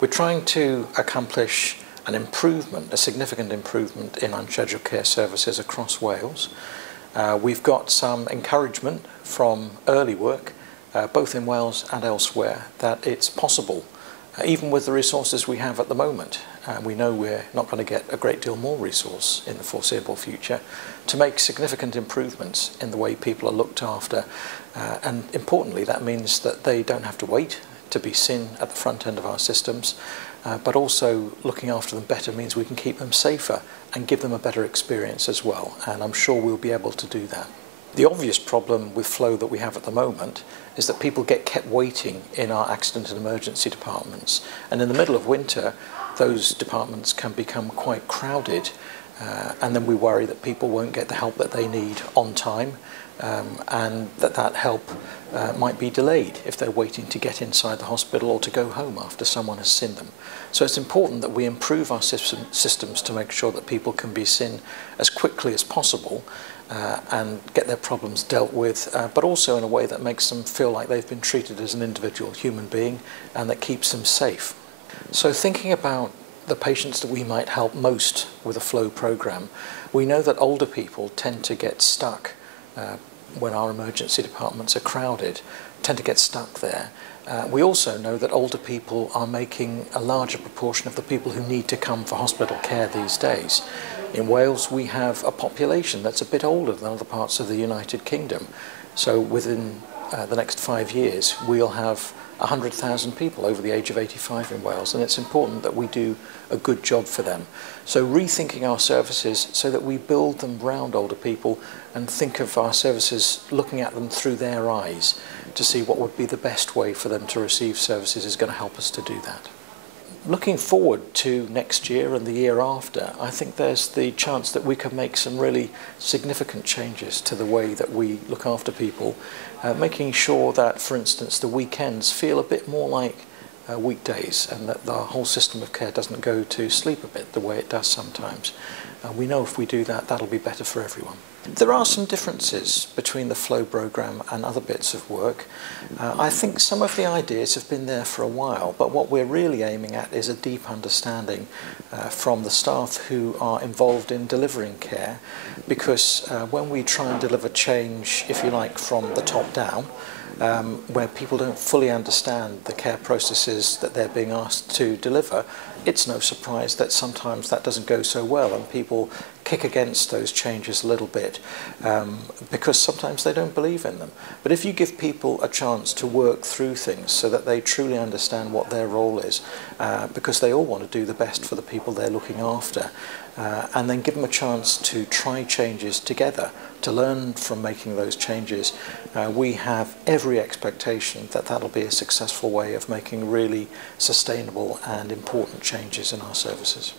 We're trying to accomplish an improvement, a significant improvement in unscheduled care services across Wales. We've got some encouragement from early work, both in Wales and elsewhere, that it's possible, even with the resources we have at the moment. We know we're not going to get a great deal more resource in the foreseeable future, to make significant improvements in the way people are looked after. And importantly, that means that they don't have to wait to be seen at the front end of our systems, but also looking after them better means we can keep them safer and give them a better experience as well. And I'm sure we'll be able to do that. The obvious problem with flow that we have at the moment is that people get kept waiting in our accident and emergency departments. And in the middle of winter, those departments can become quite crowded. And then we worry that people won't get the help that they need on time, and that help might be delayed if they're waiting to get inside the hospital or to go home after someone has seen them. So it's important that we improve our systems to make sure that people can be seen as quickly as possible and get their problems dealt with, but also in a way that makes them feel like they've been treated as an individual human being and that keeps them safe. So thinking about the patients that we might help most with a flow program, we know that older people tend to get stuck when our emergency departments are crowded, tend to get stuck there. We also know that older people are making a larger proportion of the people who need to come for hospital care these days. In Wales, we have a population that's a bit older than other parts of the United Kingdom. So within the next 5 years, we'll have 100,000 people over the age of 85 in Wales, and it's important that we do a good job for them. So rethinking our services so that we build them round older people and think of our services looking at them through their eyes to see what would be the best way for them to receive services is going to help us to do that. Looking forward to next year and the year after, I think there's the chance that we can make some really significant changes to the way that we look after people, making sure that, for instance, the weekends feel a bit more like weekdays and that the whole system of care doesn't go to sleep a bit the way it does sometimes. We know if we do that, that'll be better for everyone. There are some differences between the flow programme and other bits of work. I think some of the ideas have been there for a while, but what we're really aiming at is a deep understanding from the staff who are involved in delivering care, because when we try and deliver change, if you like, from the top down, where people don't fully understand the care processes that they're being asked to deliver, it's no surprise that sometimes that doesn't go so well and people kick against those changes a little bit because sometimes they don't believe in them. But if you give people a chance to work through things so that they truly understand what their role is, because they all want to do the best for the people they're looking after, and then give them a chance to try changes together, to learn from making those changes, we have every expectation that that'll be a successful way of making really sustainable and important changes in our services.